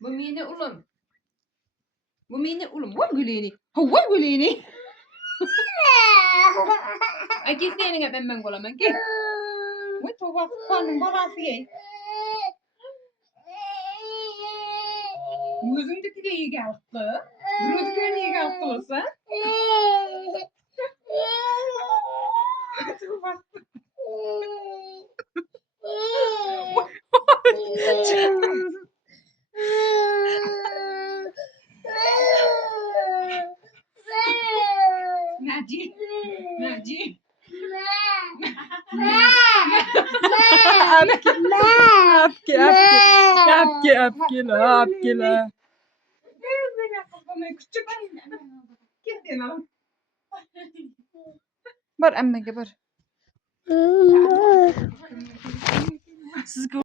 Bu meni ulum. Bu meni ulum. Var güleni. Ha var güleni. Aki seninle ben golaman ki. Bu tuğba kanın balası ye. Yüzündeki de iyi geldi. Rüzgarın iyi geldi olsa. Tuğba. Naci. Naci. Abgele. Küçük. Gel alalım. Var emmege var. Siz